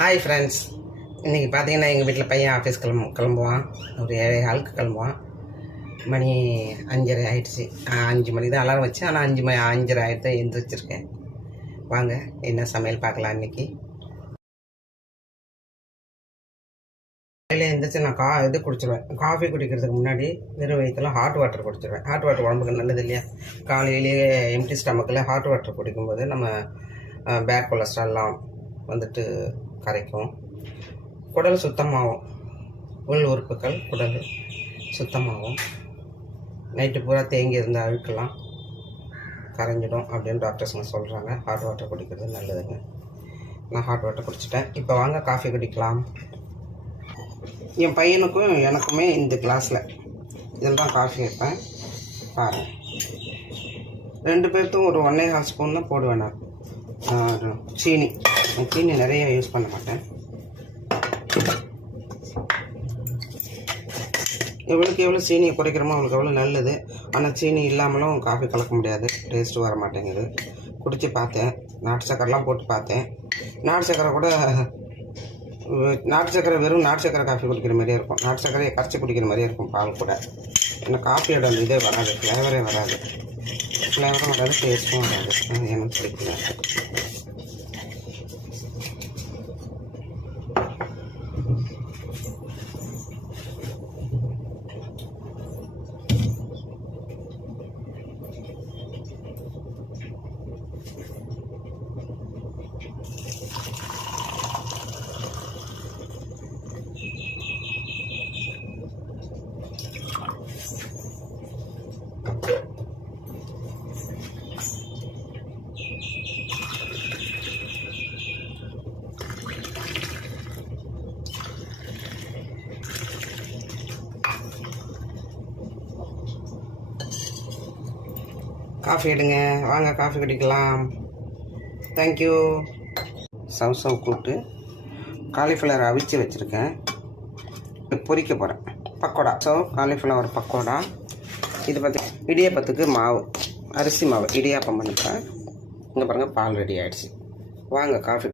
Hi friends, இன்றைக்கி பார்த்தீங்கன்னா எங்கள் வீட்டில் பையன் ஆஃபீஸ் கிளம்புவான். ஒரு 7:15 கிளம்புவான். மணி 5:30 ஆகிடுச்சு. 5 மணிக்கு தான் அலாரம் வச்சு, ஆனால் 5:30 ஆகிட்டு தான் எழுந்திரிச்சிருக்கேன். வாங்க என்ன சமையல் பார்க்கலாம். இன்றைக்கி காலையில் எழுந்திரிச்சு நான் இது குடிச்சிடுவேன். காஃபி குடிக்கிறதுக்கு முன்னாடி வெறும் வயிற்றில் ஹாட் வாட்டர் குடிச்சிடுவேன். ஹாட் வாட்டர் உடம்புக்கு நல்லது இல்லையா? காலையிலேயே எம்டி ஸ்டமக்கில் ஹாட் வாட்டர் குடிக்கும்போது நம்ம பேட் கொலஸ்ட்ரால்லாம் வந்துட்டு கரைக்கும். குடல் சுத்தமாகும். உள் உறுப்புகள் குடல் சுத்தமாகும். நைட்டு பூரா தேங்கி இருந்த அழுக்கெல்லாம் கரைஞ்சிடும் அப்படின்னு டாக்டர்ஸுங்க சொல்கிறாங்க. ஹாட் வாட்டர் குடிக்கிறது நல்லதுங்க. நான் ஹாட் வாட்டர் குடிச்சிட்டேன். இப்போ வாங்க காஃபி குடிக்கலாம். என் பையனுக்கும் எனக்குமே இந்த கிளாஸில் இதில் தான் காஃபி வைப்பேன். பாருங்கள், 2 பேர்த்தும் ஒரு 1.25 ஸ்பூன் தான் போடுவேன் நான். சீனி நிறைய யூஸ் பண்ண மாட்டேன். எவ்வளோ சீனியை குறைக்கிறோமோ அவங்களுக்கு எவ்வளோ நல்லது. ஆனால் சீனி இல்லாமலும் காஃபி கலக்க முடியாது, டேஸ்ட்டு வர மாட்டேங்குது. குடித்து பார்த்தேன், நாட்டு சக்கரைலாம் போட்டு பார்த்தேன். நாட்டு சக்கரை வெறும் நாட்டு சக்கரை காஃபி குடிக்கிற மாதிரியே இருக்கும். நாட்டு சக்கரையை கரைச்சி குடிக்கிற மாதிரியே இருக்கும் பால் கூட. ஏன்னா காஃபியோட அந்த இதே வராது, ஃப்ளேவரும் வராது, டேஸ்ட்டும் வராது. எனக்கு பிடிக்கல. காஃபி எடுங்க, வாங்க காஃபி குடிக்கலாம். தேங்க்யூ. சவ் கூட்டு காலிஃப்ளவர் அவிச்சு வச்சுருக்கேன், பொரிக்க போகிறேன். பக்கோடா, காலிஃப்ளவர் பக்கோடா. இது பார்த்து இடியாப்பத்துக்கு மாவு, அரிசி மாவு இடியாப்பம் பண்ணிப்பேன். இங்கே பாருங்கள், பால் ரெடி ஆகிடுச்சு. வாங்க காஃபி